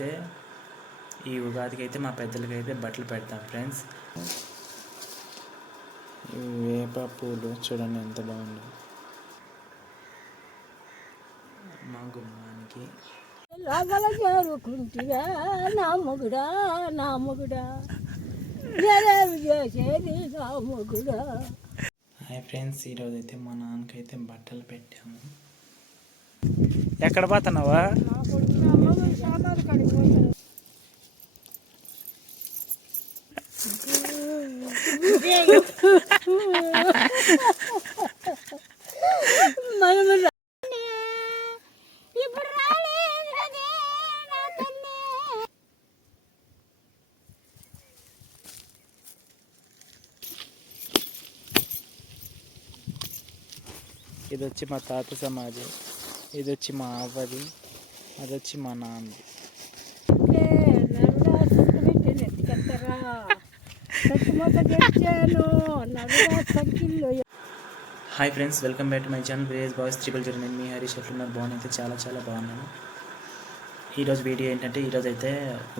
అయితే ఈ ఉగాదికి అయితే మా పెద్దలకి అయితే బట్టలు పెడతాం ఫ్రెండ్స్. ఈ వేప పూలు చూడండి ఎంత బాగుంది మా గుమ్మానికి. చేరుకుంటిరా నా మొగుడా నా మొగుడా చేసేది నా మొగుడా. హాయ్ ఫ్రెండ్స్, ఈరోజు అయితే మా నాన్నకైతే బట్టలు పెట్టాము. ఎక్కడ పోతున్నావా? ఇది వచ్చి మా తాత సమాధి, ఇది వచ్చి మా అవ్వది, అది వచ్చి మా నాన్నది. Hi friends, welcome back to my channel village boys 009. నేను మీ హరీష్. ఎట్లున్నారు? బాగున్నాయి. అయితే చాలా చాలా బాగున్నాను. ఈరోజు వీడియో ఏంటంటే, ఈరోజు అయితే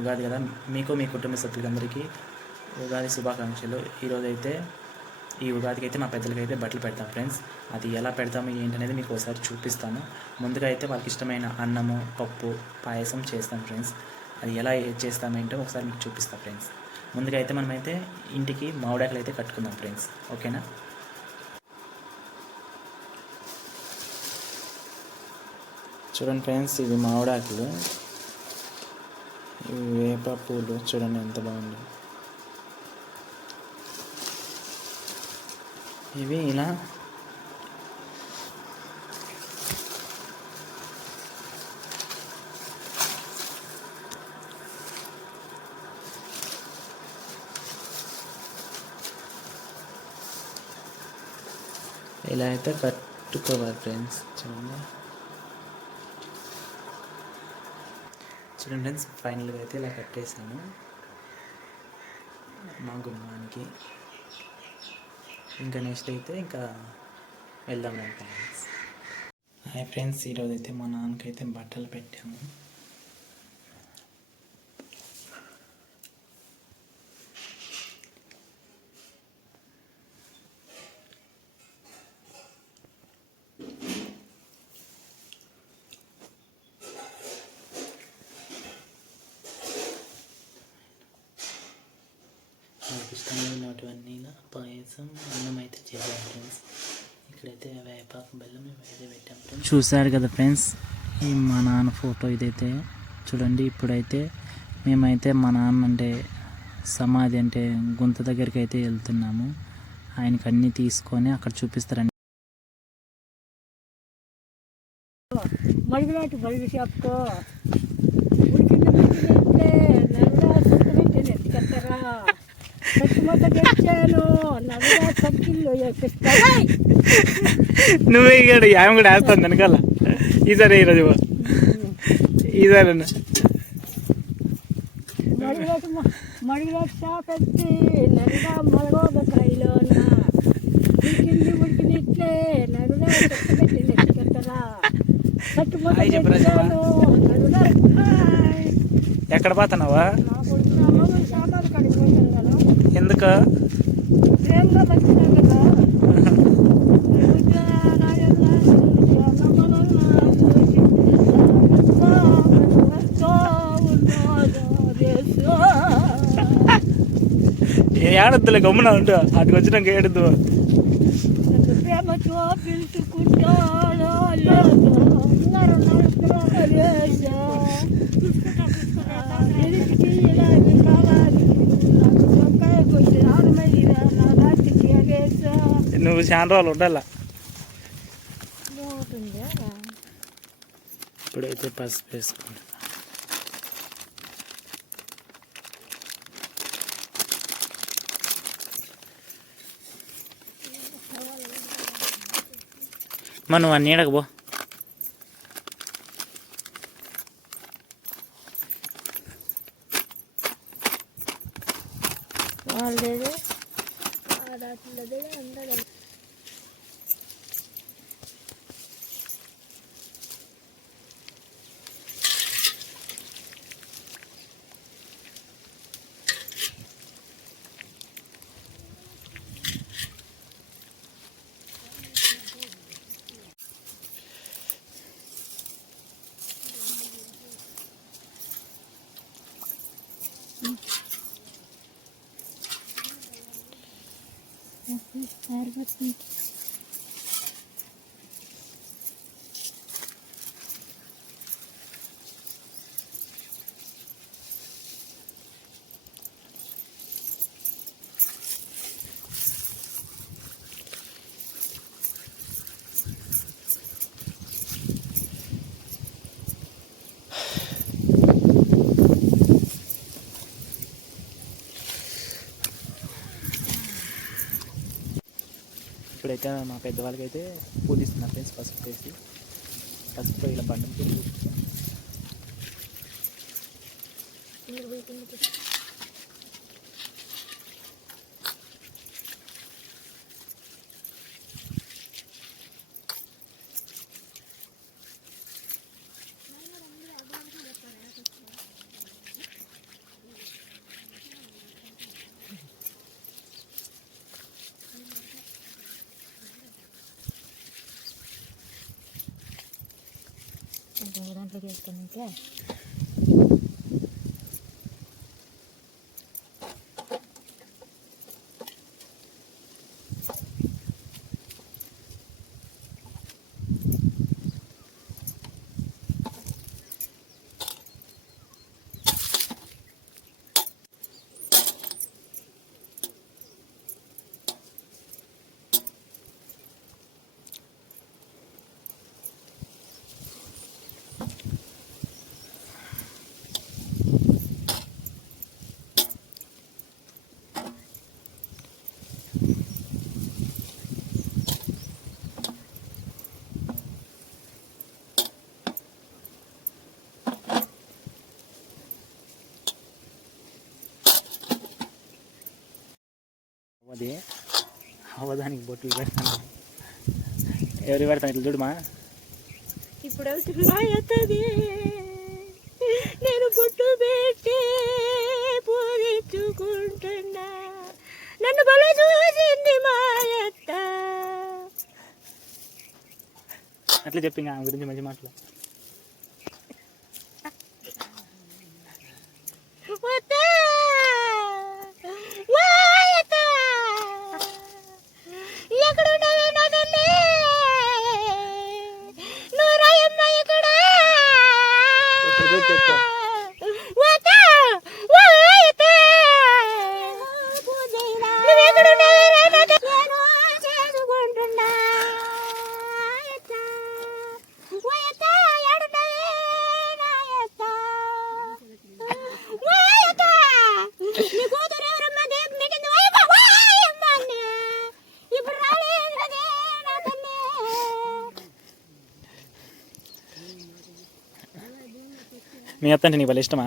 ఉగాది కదా, మీకు మీ కుటుంబ సభ్యులందరికీ ఉగాది శుభాకాంక్షలు. ఈరోజు అయితే ఈ ఉగాదికి అయితే మా పెద్దలకి అయితే బట్టలు పెడతాం ఫ్రెండ్స్. అది ఎలా పెడతాము ఏంటనేది మీకు ఒకసారి చూపిస్తాను. ముందుగా అయితే వాళ్ళకి ఇష్టమైన అన్నము, పప్పు, పాయసం చేస్తాం ఫ్రెండ్స్. అది ఎలా చేస్తామేంటో ఒకసారి మీకు చూపిస్తాం ఫ్రెండ్స్. ముందుగా అయితే మనమైతే ఇంటికి మామిడాకులు అయితే కట్టుకుందాం ఫ్రెండ్స్, ఓకేనా? చూడండి ఫ్రెండ్స్, ఇవి మామిడాకులు, ఇవి వేప పూలు చూడండి ఎంత బాగుంది. ఇవి ఇలా ఇలా అయితే కట్టుకోవాలి ఫ్రెండ్స్. చూడండి ఫ్రెండ్స్, ఫైనల్గా అయితే ఇలా కట్టేసాను మా గుమ్మానికి. ఇంకా నెక్స్ట్ అయితే ఇంకా వెళ్దాం ఫ్రెండ్స్. హాయ్ ఫ్రెండ్స్, ఈరోజు అయితే మా నాన్నకైతే బట్టలు పెట్టాము. నాకు ఇష్టమైనటువన్నీ పాయసం, అన్నం అయితే చేసాను ఫ్రెండ్స్. ఇక్కడైతే వేపాకు బెల్లం అయితే పెట్టాం ఫ్రెండ్స్. చూసారు కదా ఫ్రెండ్స్, ఈ మా నాన్న ఫోటో ఇదైతే చూడండి. ఇప్పుడైతే మేమైతే మా నాన్న అంటే సమాధి అంటే గుంత దగ్గరికి అయితే వెళ్తున్నాము. ఆయనకి అన్నీ తీసుకొని అక్కడ చూపిస్తారండి. మడిగిలాంటి బడిగి చెప్పుకో నువ్వే ఇక్కడ ఆమె కూడా వేస్తాను వెనకాల. ఈసారి ఈరోజు ఈసారి మడిగిలాంటి చాపెట్టి నడుగా మలగోగకాయలో ఉడికింది ఉడికినిట్లే నడుగా పెట్టి నెట్టుకెత్తరా. ఎక్కడ పోతున్నావా? ఎందుకు? ఏడద్దులే, గమ్మున ఉండు. అటుకు వచ్చినాక ఏడద్దు. ప్రేమతో పిలుచుకుంటా నువ్వు చాలా రోజులు ఉండాలా. ఇప్పుడైతే పసుపు వేసుకుంటా. నువ్వు అన్నీ ఏడకు పో. ఆరిపోతుంది. ఇప్పుడైతే మా పెద్దవాళ్ళకి అయితే పూలు ఇస్తున్నారు ఫ్రెండ్స్. పసుపు వేసి పసుపు ఇలా బండం దాంట్లోకి వేసుకున్నాక అదే అవదానికి బొట్టులు పెడతాను. ఎవరు పెడతాను ఇట్లా చూడమా. ఇప్పుడు అవుతుంది. నేను బొట్టు పెట్టి పూరించుకుంటున్నా. నన్ను బల చూసింది మాయత్త. అట్లా చెప్పి ఆమె గురించి మంచి మాటలు. మీ అత్త అంటే నీకు వాళ్ళ ఇష్టమా?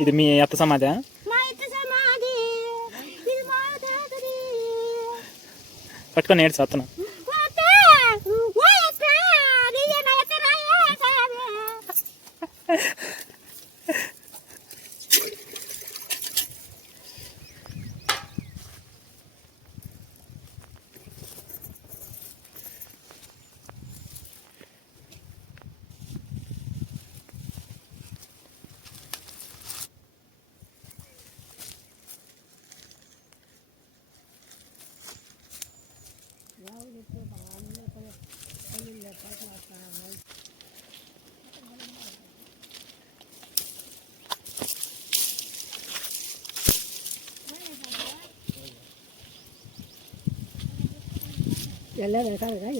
ఇది మీ అత్త సమాధా? పట్టుకొని ఏడ్చి అత్తను. ಎಲ್ಲ ಬೇಕಾದ್ರೆ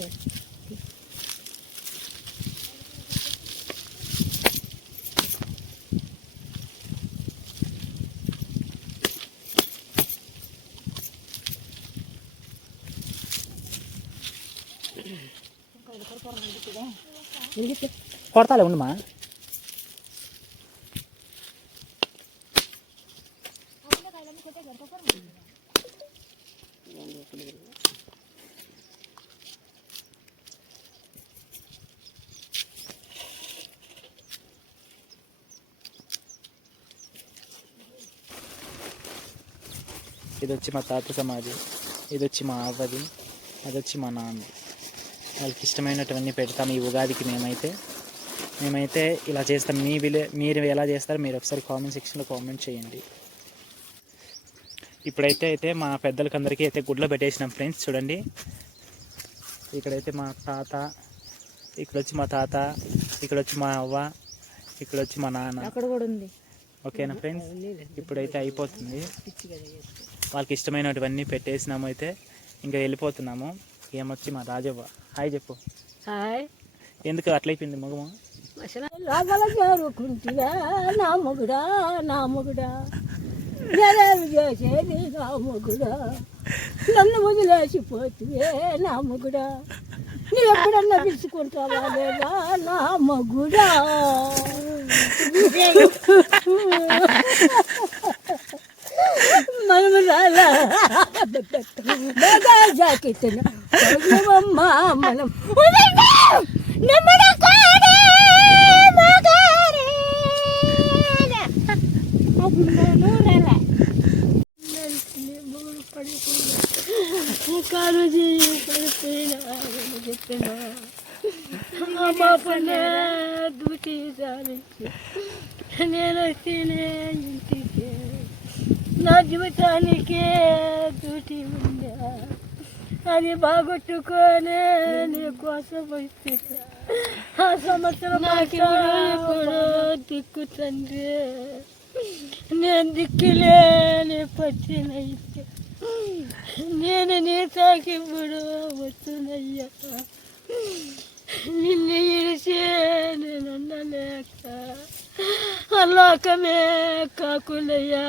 కొడతాలే ఉండమా. ఇది వచ్చి మా తాత సమాధి, ఇది వచ్చి మా అవ్వది, అది వచ్చి మా నాన్న. వాళ్ళకి ఇష్టమైనటువన్నీ పెడతాం ఈ ఉగాదికి. మేమైతే ఇలా చేస్తాం. మీరు ఎలా చేస్తారో మీరు ఒకసారి కామెంట్ సెక్షన్లో కామెంట్ చేయండి. ఇప్పుడైతే మా పెద్దలకి అందరికీ అయితే గుడ్లో పెట్టేసినాం ఫ్రెండ్స్. చూడండి, ఇక్కడైతే మా తాత, ఇక్కడ వచ్చి మా తాత, ఇక్కడ వచ్చి మా అవ్వ, ఇక్కడ వచ్చి మా నాన్న. అక్కడ కూడా ఉంది. ఓకేనా ఫ్రెండ్స్, ఇప్పుడైతే అయిపోతుంది. వాళ్ళకి ఇష్టమైనటువన్నీ పెట్టేసినాము. అయితే ఇంకా వెళ్ళిపోతున్నాము. ఏమొచ్చి మా రాజవ్వ హాయ్ చెప్పు. హాయ్. ఎందుకు అట్లయిపోయింది మగము? రాగల చేరుకుంటుగా నా మొగుడా, నా మొగుడా, జరేలు చేసేది నా మొగుడా, నన్ను వదిలేసిపోతువే నా మొగుడా, నువ్వు ఎప్పుడన్నా పిలుచుకుంటావా లేదా నా మొగుడా. మనము రాలా జాకెట్ మనం కాలేజీ పడిపోయినా చెప్పినా పాపనే డ్యూటీ సాధించి నేను వస్తేనే ఇంటికి నా జీవితానికి డ్యూటీ ఉందా అది బాగొట్టుకొని నీ కోసం వస్తే ఆ సంవత్సరం ఇప్పుడు దిక్కు తండ్రి, నేను దిక్కులేని పచ్చినైతే నేను నీ తాకిప్పుడు వస్తున్నాయ్యా, నిన్ను ఇడిసి నేను అన్నలేక లోకమే కాకులయ్యా.